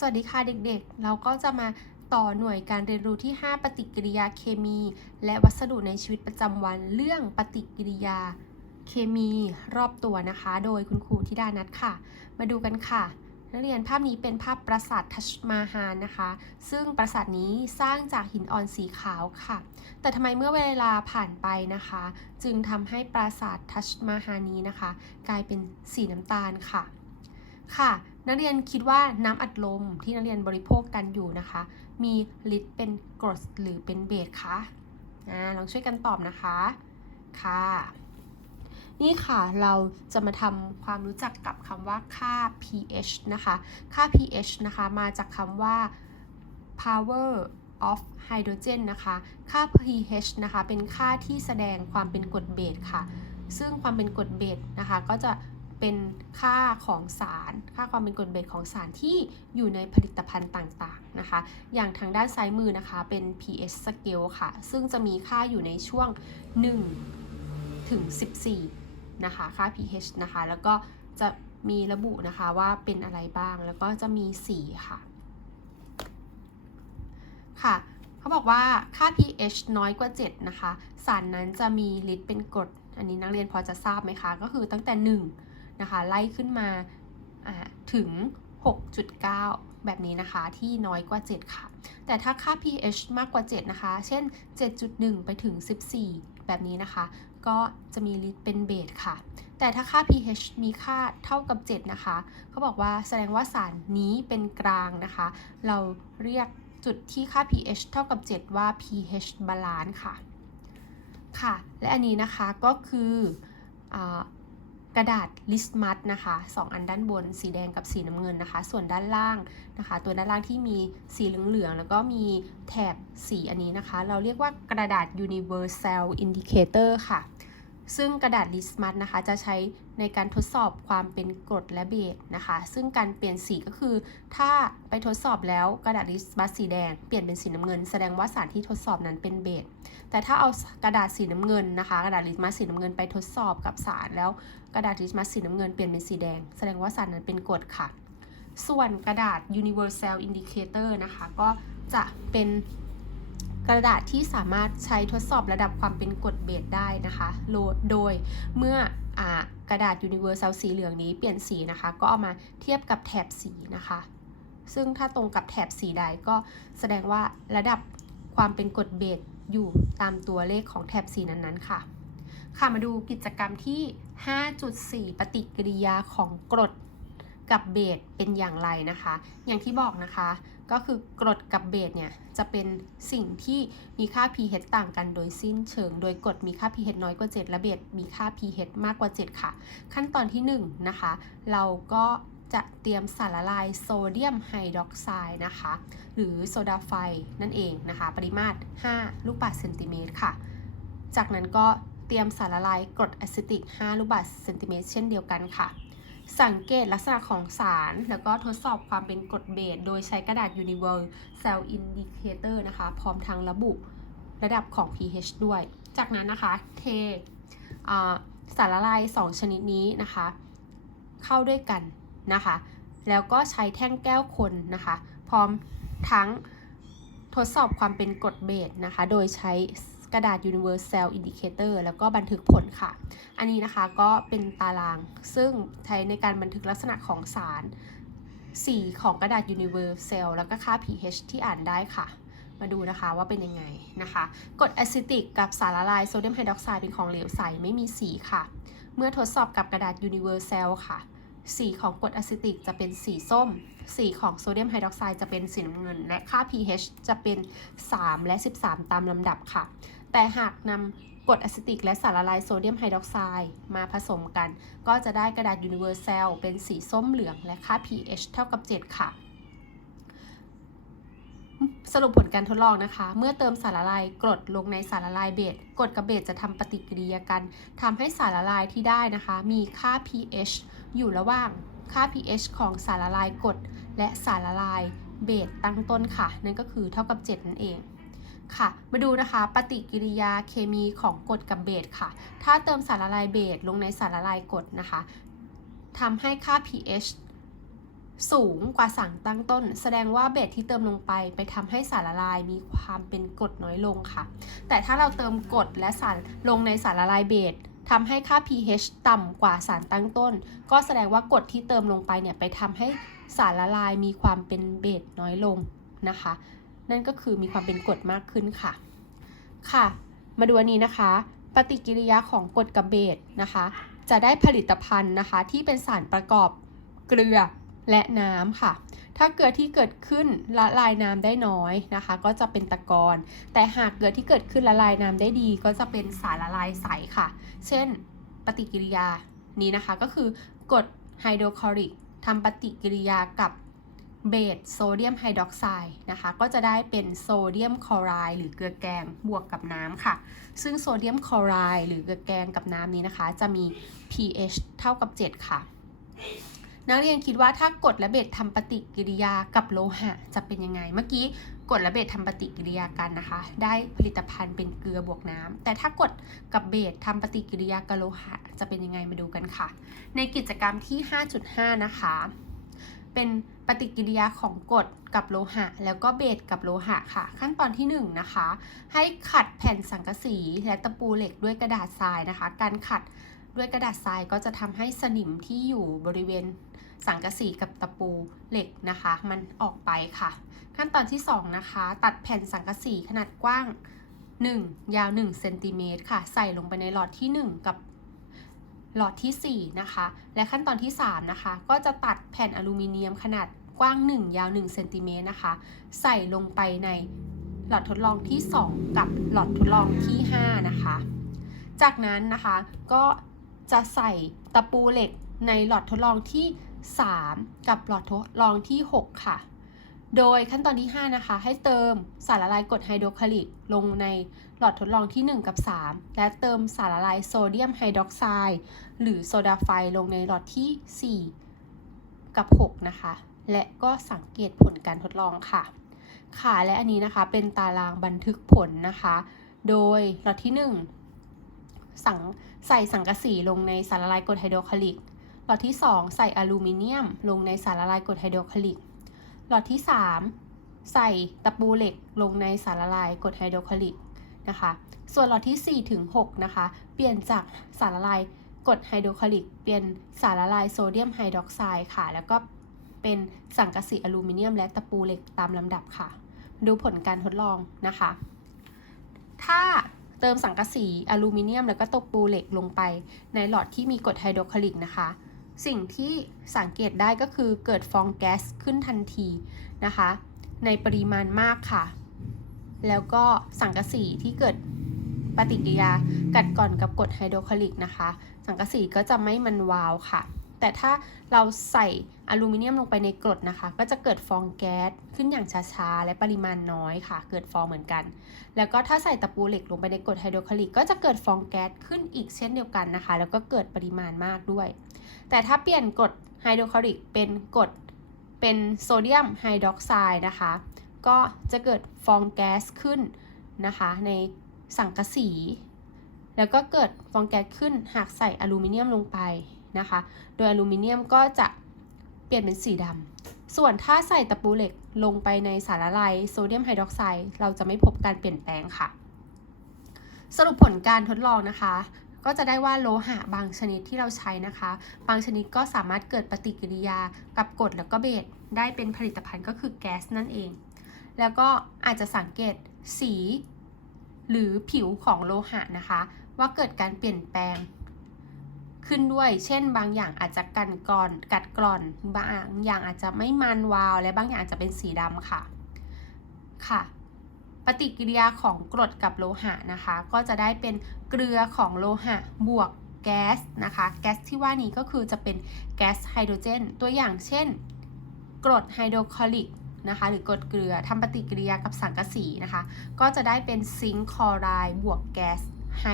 สวัสดีค่ะเด็กๆ เราก็จะมาต่อหน่วยการเรียนรู้ที่ 5 ปฏิกิริยาเคมี และวัสดุในชีวิตประจำวันเรื่องปฏิกิริยาเคมีรอบตัวนะคะ โดยคุณครูธิดานัทค่ะ มาดูกันค่ะ นักเรียนภาพนี้เป็นภาพปราสาททัชมาฮานนะคะ ซึ่งปราสาทนี้สร้างจากหินอ่อนสีขาวค่ะ แต่ทำไมเมื่อเวลาผ่านไปนะคะ จึงทำให้ปราสาททัชมาฮานี้นะคะ กลายเป็นสีน้ำตาลค่ะ ค่ะ นักเรียนคิดว่าน้ำอัดลมที่นักเรียนบริโภคกันอยู่นะคะ มีฤทธิ์เป็นกรดหรือเป็นเบสคะอ่าลองช่วยกันตอบนะคะค่ะ นี่ค่ะเราจะมาทำความรู้จักกับคำว่าค่า pH นะคะ ค่า pH นะคะมาจากคำว่า power of hydrogen นะคะ ค่า pH นะคะ เป็นค่าที่แสดงความเป็นกรดเบสค่ะ ซึ่งความเป็นกรดเบสนะคะ ก็จะ เป็นค่าของสาร ค่าความเป็นกรดเบสของสารที่อยู่ในผลิตภัณฑ์ต่างๆนะคะ อย่างทางด้านซ้ายมือนะคะเป็น pH scale ค่ะ ซึ่งจะมีค่าอยู่ในช่วง 1 ถึง 14 นะคะ ค่า pH นะคะ แล้วก็จะมีระบุนะคะว่าเป็นอะไรบ้าง แล้วก็จะมีสีค่ะ ค่ะ เขาบอกว่าค่า pH น้อยกว่า 7 นะคะ สารนั้นจะมีฤทธิ์เป็นกรดอันนี้นักเรียนพอจะทราบไหมคะ ก็คือตั้งแต่ 1 นะคะไล่ขึ้นมาถึง 6.9 แบบนี้นะคะที่น้อยกว่า 7 ค่ะ แต่ถ้าค่า pH มากกว่า 7 นะคะ เช่น 7.1 ไปถึง 14 แบบนี้นะคะ ก็จะมีฤทธิ์เป็นเบสค่ะ แต่ถ้าค่า pH มีค่าเท่ากับ 7 นะคะ เขาบอกว่าแสดงว่าสารนี้เป็นกลางนะคะ เราเรียกจุดที่ค่า pH เท่ากับ 7 ว่า pH balance ค่ะ ค่ะ และอันนี้นะคะก็คืออา กระดาษลิสมัตนะคะ2อันด้านบนสีแดงกับสีน้ำเงินนะคะ ส่วนด้านล่างนะคะ ตัวด้านล่างที่มีสีเหลืองๆแล้วก็มีแถบสีอันนี้นะคะ เราเรียกว่ากระดาษ universal indicator ค่ะ ซึ่งกระดาษลิสมัสนะคะจะใช้ในการทดสอบความเป็นกรดและเบสนะคะ ซึ่งการเปลี่ยนสีก็คือ ถ้าไปทดสอบแล้วกระดาษลิสมัสสีแดงเปลี่ยนเป็นสีน้ำเงิน แสดงว่าสารที่ทดสอบนั้นเป็นเบสแต่ถ้าเอากระดาษสีน้ำเงินนะคะ กระดาษลิสมัสสีน้ำเงินไปทดสอบกับสารแล้วกระดาษลิสมัสสีน้ำเงินเปลี่ยนเป็นสีแดง แสดงว่าสารนั้นเป็นกรดค่ะ ส่วนกระดาษ universal indicator นะคะก็จะเป็น กระดาษที่สามารถใช้ทดสอบระดับความเป็นกรดเบสได้นะคะโโดยเมื่ออกระดาษ universal สีเหลืองนี้เปลี่ยนสีนะคะ ก็เอามาเทียบกับแถบสีนะคะ ซึ่งถ้าตรงกับแถบสีใดก็แสดงว่าระดับความเป็นกรดเบสอยู่ตามตัวเลขของแถบสีนั้นๆค่ะ ค่ะมาดูกิจกรรมที่ 5.4 ปฏิกิริยาของกรดกับเบสเป็นอย่างไรนะคะ อย่างที่บอกนะคะ ก็คือกรดกับเบสเนี่ยจะเป็นสิ่งที่มีค่า pH ต่างกันโดยสิ้นเชิง โดยกรดมีค่า pH น้อยกว่า 7 และเบสมีค่า pH มากกว่า 7 ค่ะ ขั้นตอนที่1นะคะเราก็จะเตรียมสารละลายโซเดียมไฮดรอกไซด์นะคะ หรือโซดาไฟนั่นเองนะคะ ปริมาตร 5 ลูกบาศก์เซนติเมตรค่ะ จากนั้นก็เตรียมสารละลายกรดอะซิติก 5 ลูกบาศก์เซนติเมตรเช่นเดียวกันค่ะ สังเกตลักษณะของสาร แล้วก็ทดสอบความเป็นกรดเบสโดยใช้กระดาษ Universal Indicator นะคะ พร้อมทั้งระบุระดับของ pH ด้วย จากนั้นนะคะ เทสารละลาย 2 ชนิดนี้นะคะ เข้าด้วยกันนะคะ แล้วก็ใช้แท่งแก้วคนนะคะ พร้อมทั้งทดสอบความเป็นกรดเบสนะคะ โดยใช้ กระดาษ Universal Indicator แล้วก็บันทึกผลค่ะ อันนี้นะคะก็เป็นตารางซึ่งใช้ในการบันทึกลักษณะของสาร สีของกระดาษ Universal แล้วก็ค่า pH ที่อ่านได้ค่ะมาดูนะคะว่าเป็นยังไงนะคะกรดแอซิติกกับสารละลายโซเดียมไฮดรอกไซด์เป็นของเหลวใสไม่มีสีค่ะ เมื่อทดสอบกับกระดาษ Universal ค่ะ สีของกรดแอซิติกจะเป็นสีส้ม สีของโซเดียมไฮดรอกไซด์จะเป็นสีน้ำเงิน และค่า pH จะเป็น 3 และ 13 ตามลำดับค่ะ แต่หากนำกรดอะซิติกและสารละลายโซเดียมไฮดรอกไซด์มาผสมกัน ก็จะได้กระดาษ Universal เป็นสีส้มเหลืองและค่า pH เท่ากับ 7 ค่ะสรุปผลการทดลองนะคะ เมื่อเติมสารละลายกรดลงในสารละลายเบสกรดกับเบสจะทำปฏิกิริยากันทำให้สารละลายที่ได้นะคะ มีค่า pH อยู่ระหว่างค่า pH ของสารละลายกรดและสารละลายเบสตั้งต้นค่ะ นั่นก็คือเท่ากับ 7 นั่นเอง ค่ะ มาดูนะคะ ปฏิกิริยาเคมีของกรดกับเบสค่ะ ถ้าเติมสารละลายเบสลงในสารละลายกรดนะคะทำให้ค่า pH สูงกว่าสารตั้งต้น แสดงว่าเบสที่เติมลงไป ไปทำให้สารละลายมีความเป็นกรดน้อยลงค่ะ แต่ถ้าเราเติมกรดและสารลงในสารละลายเบสทำให้ค่า pH ต่ำกว่าสารตั้งต้น ก็แสดงว่ากรดที่เติมลงไปเนี่ยไปทำให้สารละลายมีความเป็นเบสน้อยลงนะคะ นั่นก็คือมีความเป็นกรดมากขึ้นค่ะ ค่ะ มาดูอันนี้นะคะ ปฏิกิริยาของกรดกับเบสนะคะ จะได้ผลิตภัณฑ์นะคะ ที่เป็นสารประกอบเกลือและน้ำค่ะ ถ้าเกลือที่เกิดขึ้นละลายน้ำได้น้อยนะคะ ก็จะเป็นตะกอนแต่หากเกลือที่เกิดขึ้นละลายน้ำได้ดี ก็จะเป็นสารละลายใสค่ะ เช่น ปฏิกิริยานี้นะคะก็คือกรดไฮโดรคลอริกทำปฏิกิริยากับ เบสโซเดียมไฮดรอกไซด์นะคะ ก็จะได้เป็นโซเดียมคลอไรด์หรือเกลือแกงบวกกับน้ำค่ะ ซึ่งโซเดียมคลอไรด์หรือเกลือแกงกับน้ำนี้นะคะ จะมี pH เท่ากับ 7 ค่ะ นักเรียนคิดว่าถ้ากรดและเบสทำปฏิกิริยากับโลหะ จะเป็นยังไง เมื่อกี้กรดและเบสทำปฏิกิริยากันนะคะ ได้ผลิตภัณฑ์เป็นเกลือบวกน้ำแต่ถ้ากรดกับเบสทำปฏิกิริยากับโลหะ จะเป็นยังไงมาดูกันค่ะ ในกิจกรรมที่ 5.5 นะคะ เป็นปฏิกิริยาของกรดกับโลหะ แล้วก็เบสกับโลหะค่ะ ขั้นตอนที่1นนะคะ ให้ขัดแผ่นสังกะสีและตะปูเหล็กด้วยกระดาษทรายนะคะ การขัดด้วยกระดาษทรายก็จะทำให้สนิมที่อยู่บริเวณสังกะสีกับตะปูเหล็กนะคะ มันออกไปค่ะ ขั้นตอนที่ 2 นะคะ ตัดแผ่นสังกะสีขนาดกว้าง 1 ยาว1เซนติเมตรค่ะ ใส่ลงไปในหลอดที่ 1 กับ หลอดที่ 4 นะคะ และขั้นตอนที่ 3 นะคะ ก็จะตัดแผ่นอลูมิเนียมขนาดกว้าง 1 ยาว1เซนติเมตรนะคะ ใส่ลงไปในหลอดทดลองที่ 2 กับหลอดทดลองที่ 5 นะคะ จากนั้นนะคะก็จะใส่ตะปูเหล็กในหลอดทดลองที่ 3 กับหลอดทดลองที่ 6 ค่ะ โดยขั้นตอนที่ 5 นะคะ ให้เติมสารละลายกรดไฮโดรคลอริกลงในหลอดทดลองที่ 1 กับ 3 และเติมสารละลายโซเดียมไฮดรอกไซด์หรือโซดาไฟลงในหลอดที่ 4 กับ 6 นะคะ และก็สังเกตผลการทดลองค่ะ ค่ะ และอันนี้นะคะเป็นตารางบันทึกผลนะคะ โดยหลอดที่ 1 สั่งใส่สังกะสีลงในสารละลายกรดไฮโดรคลอริก หลอดที่ 2 ใส่อลูมิเนียม ลงในสารละลายกรดไฮโดรคลอริก หลอดที่ 3 ใส่ตะปูเหล็กลงในสารละลายกรดไฮโดรคลอริกนะคะ ส่วนหลอดที่4ถึง6นะคะ เปลี่ยนจากสารละลายกรดไฮโดรคลอริกเปลี่ยนสารละลายโซเดียมไฮดรอกไซด์ค่ะ แล้วก็เป็นสังกะสีอลูมิเนียม และตะปูเหล็กตามลำดับค่ะ ดูผลการทดลองนะคะ ถ้าเติมสังกะสีอลูมิเนียม แล้วก็ตะปูเหล็กลงไป ในหลอดที่มีกรดไฮโดรคลอริกนะคะ สิ่งที่สังเกตได้ก็คือเกิดฟองแก๊สขึ้นทันทีนะคะ ในปริมาณมากค่ะ แล้วก็สังกะสีที่เกิดปฏิกิริยากัดก่อนกับกรดไฮโดรคลอริกนะคะ สังกะสีก็จะไม่มันวาวค่ะ แต่ถ้าเราใส่อลูมิเนียมลงไปในกรดนะคะ ก็จะเกิดฟองแก๊สขึ้นอย่างช้าๆ และปริมาณน้อยค่ะ เกิดฟองเหมือนกัน แล้วก็ถ้าใส่ตะปูเหล็กลงไปในกรดไฮโดรคลอริกก็จะเกิดฟองแก๊สขึ้นอีกเช่นเดียวกันนะคะ แล้วก็เกิดปริมาณมากด้วย แต่ถ้าเปลี่ยนกรดไฮโดรคลอริกเป็นกรดเป็นโซเดียมไฮดรอกไซด์นะคะ ก็จะเกิดฟองแก๊สขึ้นนะคะ ในสังกะสี แล้วก็เกิดฟองแก๊สขึ้นหากใส่อลูมิเนียมลงไปนะคะ โดยอลูมิเนียมก็จะเปลี่ยนเป็นสีดำ ส่วนถ้าใส่ตะปูเหล็กลงไปในสารละลายโซเดียมไฮดรอกไซด์เราจะไม่พบการเปลี่ยนแปลงค่ะ สรุปผลการทดลองนะคะ ก็จะได้ว่าโลหะบางชนิดที่เราใช้นะคะ บางชนิดก็สามารถเกิดปฏิกิริยากับกรดแล้วก็เบสได้เป็นผลิตภัณฑ์ก็คือแก๊สนั่นเอง แล้วก็อาจจะสังเกตสี หรือผิวของโลหะนะคะ ว่าเกิดการเปลี่ยนแปลงขึ้นด้วย เช่น บางอย่างอาจจะกันกร่อน กัดกร่อน บางอย่างอาจจะไม่มันวาว และบางอย่างอาจจะเป็นสีดำค่ะ ค่ะ ปฏิกิริยาของกรดกับโลหะนะคะ ก็จะได้เป็นเกลือของโลหะบวกแก๊สนะคะ แก๊สที่ว่านี้ก็คือจะเป็นแก๊สไฮโดรเจน ตัวอย่างเช่น กรดไฮโดรคลอริกนะคะหรือกรดเกลือทำปฏิกิริยากับสังกะสีนะคะ ก็จะได้เป็นซิงค์คลอไรด์บวกแก๊สไฮ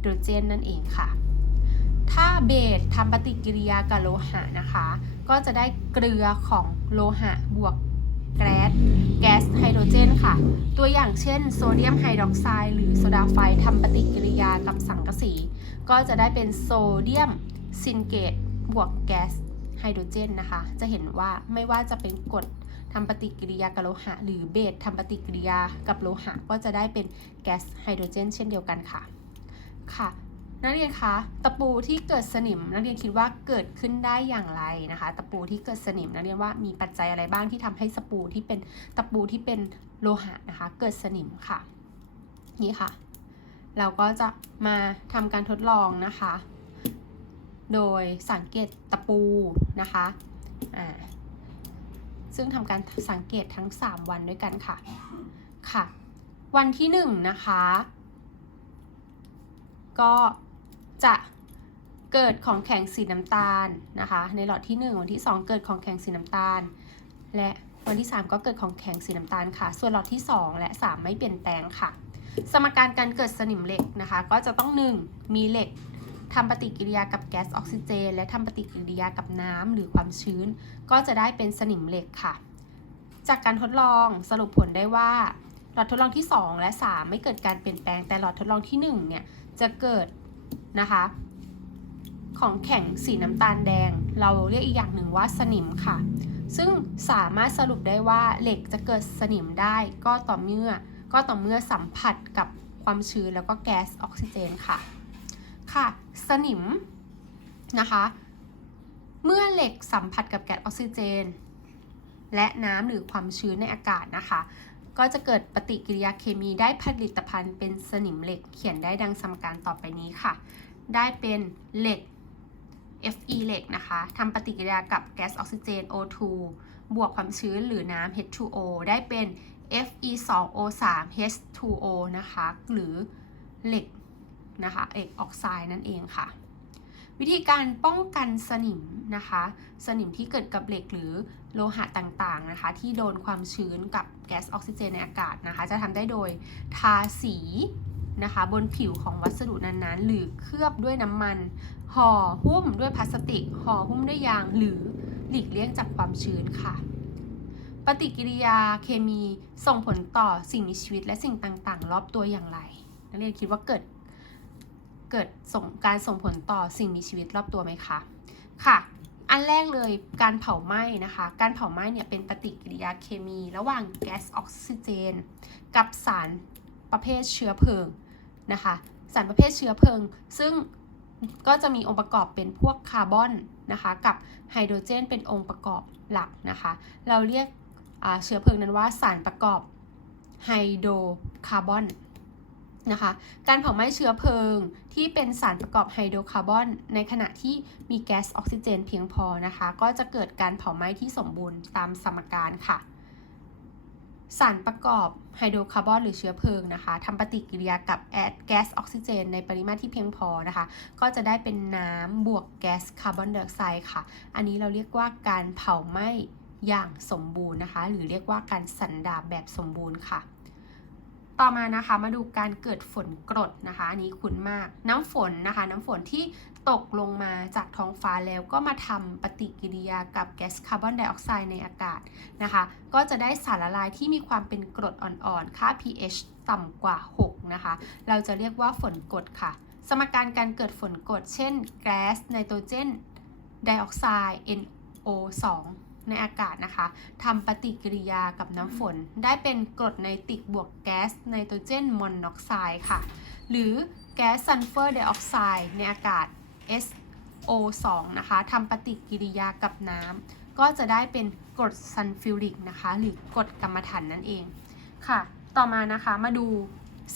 โดรเจนนั่นเองค่ะ ถ้าเบสทำปฏิกิริยากับโลหะนะคะ ก็จะได้เกลือของโลหะบวก แก๊สแก๊สไฮโดรเจนค่ะ ตัวอย่างเช่น โซเดียมไฮดรอกไซด์หรือโซดาไฟทำปฏิกิริยากับสังกะสี ก็จะได้เป็นโซเดียมซินเกตบวกแก๊สไฮโดรเจนนะคะ จะเห็นว่าไม่ว่าจะเป็นกรดทำปฏิกิริยากับโลหะ หรือเบสทำปฏิกิริยากับโลหะ ก็จะได้เป็นแก๊สไฮโดรเจนเช่นเดียวกันค่ะ ค่ะ นักเรียนคะตะปูที่เกิดสนิม นักเรียนคิดว่าเกิดขึ้นได้อย่างไรนะคะ ตะปูที่เกิดสนิมนักเรียนว่ามีปัจจัยอะไรบ้างที่ทำให้สปูที่เป็นตะปูที่เป็นโลหะนะคะ เกิดสนิมค่ะ นี่ค่ะ เราก็จะมาทำการทดลองนะคะ โดยสังเกตตะปูนะคะอ่าซึ่งทำการสังเกตทั้ง 3 วันด้วยกันค่ะค่ะ วันที่1นะคะก็ จะเกิดของแข็งสีน้ำตาลนะคะ ในหลอดที่ 1 วันที่ 2 เกิดของแข็งสีน้ำตาล และวันที่ 3 ก็เกิดของแข็งสีน้ำตาลค่ะ ส่วนหลอดที่ 2 และ 3 ไม่เปลี่ยนแปลงค่ะ สมการการเกิดสนิมเหล็กนะคะ ก็จะต้อง 1. มีเหล็กทำปฏิกิริยากับแก๊สออกซิเจน และทำปฏิกิริยากับน้ำหรือความชื้น ก็จะได้เป็นสนิมเหล็กค่ะ จากการทดลองสรุปผลได้ว่า หลอดทดลองที่ 2 และ 3 ไม่เกิดการเปลี่ยนแปลงแต่หลอดทดลองที่1เนี่ยจะเกิด นะคะ ของแข็งสีน้ำตาลแดง เราเรียกอีกอย่างหนึ่งว่าสนิมค่ะ ซึ่งสามารถสรุปได้ว่าเหล็กจะเกิดสนิมได้ก็ต่อเมื่อก็ต่อเมื่อสัมผัสกับความชื้นแล้วก็แก๊สออกซิเจนค่ะ ค่ะ สนิมนะคะ เมื่อเหล็กสัมผัสกับแก๊สออกซิเจน และน้ำหรือความชื้นในอากาศนะคะ ก็จะเกิดปฏิกิริยาเคมีได้ผลิตภัณฑ์เป็นสนิมเหล็กเขียนได้ดังสมการต่อไปนี้ค่ะ ได้เป็นเหล็ก Fe เหล็กนะคะทำปฏิกิริยากับแก๊สออกซิเจน O2 บวกความชื้นหรือน้ำ H2O ได้เป็น Fe2O3 H2O นะคะ หรือเหล็กนะคะเอกออกไซด์นั่นเองค่ะ วิธีการป้องกันสนิมนะคะ สนิมที่เกิดกับเหล็กหรือโลหะต่างๆนะคะ ที่โดนความชื้นกับ แก๊สออกซิเจนในอากาศนะคะ จะทำได้โดยทาสีนะคะบนผิวของวัสดุนั้นๆ หรือเคลือบด้วยน้ำมัน ห่อหุ้มด้วยพลาสติก ห่อหุ้มด้วยยาง หรือหลีกเลี่ยงจากความชื้นค่ะ ปฏิกิริยาเคมีส่งผลต่อสิ่งมีชีวิตและสิ่งต่างๆ รอบตัวอย่างไร นักเรียนคิดว่าเกิด เกิดส่งการส่งผลต่อสิ่งมีชีวิตรอบตัวไหมคะ ค่ะ อันแรกเลยการเผาไหม้นะคะ การเผาไหม้เนี่ยเป็นปฏิกิริยาเคมีระหว่างแก๊สออกซิเจน กับสารประเภทเชื้อเพลิงนะคะ สารประเภทเชื้อเพลิง ซึ่งก็จะมีองค์ประกอบเป็นพวกคาร์บอนนะคะกับไฮโดรเจนเป็นองค์ประกอบหลักนะคะ เราเรียกเชื้อเพลิงนั้นว่าสารประกอบไฮโดรคาร์บอน นะคะ การเผาไหม้เชื้อเพลิงที่เป็นสารประกอบไฮโดรคาร์บอน ในขณะที่มีแก๊สออกซิเจนเพียงพอนะคะ ก็จะเกิดการเผาไหม้ที่สมบูรณ์ตามสมการค่ะ สารประกอบไฮโดรคาร์บอนหรือเชื้อเพลิงนะคะทำปฏิกิริยากับแอดแก๊สออกซิเจน ในปริมาตรที่เพียงพอนะคะ ก็จะได้เป็นน้ำบวกแก๊สคาร์บอนไดออกไซด์ค่ะ อันนี้เราเรียกว่าการเผาไหม้อย่างสมบูรณ์นะคะ หรือเรียกว่าการสันดาบแบบสมบูรณ์ค่ะ ต่อมานะคะมาดูการเกิดฝนกรดนะคะอันนี้คุ้นมาก น้ำฝนนะคะ น้ำฝนที่ตกลงมาจากท้องฟ้าแล้วก็มาทำปฏิกิริยากับแก๊สคาร์บอนไดออกไซด์ในอากาศนะคะ ก็จะได้สารละลายที่มีความเป็นกรดอ่อนๆ ค่า pH ต่ำกว่า 6 นะคะ เราจะเรียกว่าฝนกรดค่ะ สมการการเกิดฝนกรดเช่นแก๊สไนโตรเจนไดออกไซด์ NO2 ในอากาศนะคะทำปฏิกิริยากับน้ำฝน ได้เป็นกรดไนตริกบวกแก๊สไนโตรเจนมอนอกไซด์ค่ะ หรือแก๊สซัลเฟอร์ไดออกไซด์ในอากาศ SO2 นะคะทำปฏิกิริยากับน้ำก็จะได้เป็นกรดซัลฟิวริกนะคะหรือกรดกรรมฐานนั่นเองค่ะ ต่อมานะคะมาดู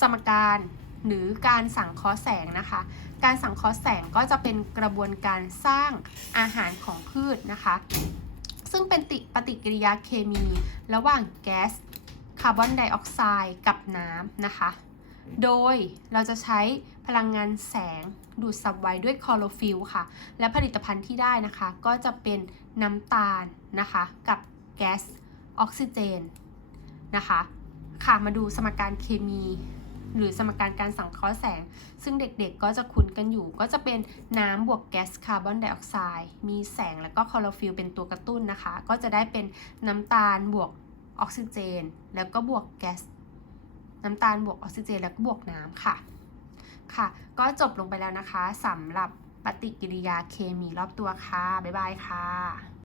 สมการหรือการสังเคราะห์แสงนะคะ การสังเคราะห์แสงก็จะเป็นกระบวนการสร้างอาหารของพืชนะคะ ซึ่งเป็นติปฏิกิริยาเคมี ระหว่างแก๊สคาร์บอนไดออกไซด์กับน้ำนะคะ โดยเราจะใช้พลังงานแสงดูดซับไว้ด้วยคลอโรฟิลค่ะ และผลิตภัณฑ์ที่ได้นะคะ ก็จะเป็นน้ำตาลนะคะ กับแก๊สออกซิเจนนะคะ ค่ะมาดูสมการเคมี หรือสมการการสังเคราะห์แสง ซึ่งเด็กๆก็จะคุ้นกันอยู่ ก็จะเป็นน้ำบวกแก๊สคาร์บอนไดออกไซด์มีแสงแล้วก็คลอโรฟิลเป็นตัวกระตุ้นนะคะ ก็จะได้เป็นน้ำตาลบวกออกซิเจน แล้วก็บวกแก๊สน้ำตาลบวกออกซิเจน แล้วก็บวกน้ำค่ะค่ะ ก็จบลงไปแล้วนะคะสำหรับปฏิกิริยาเคมีรอบตัวค่ะ บ๊ายบายค่ะ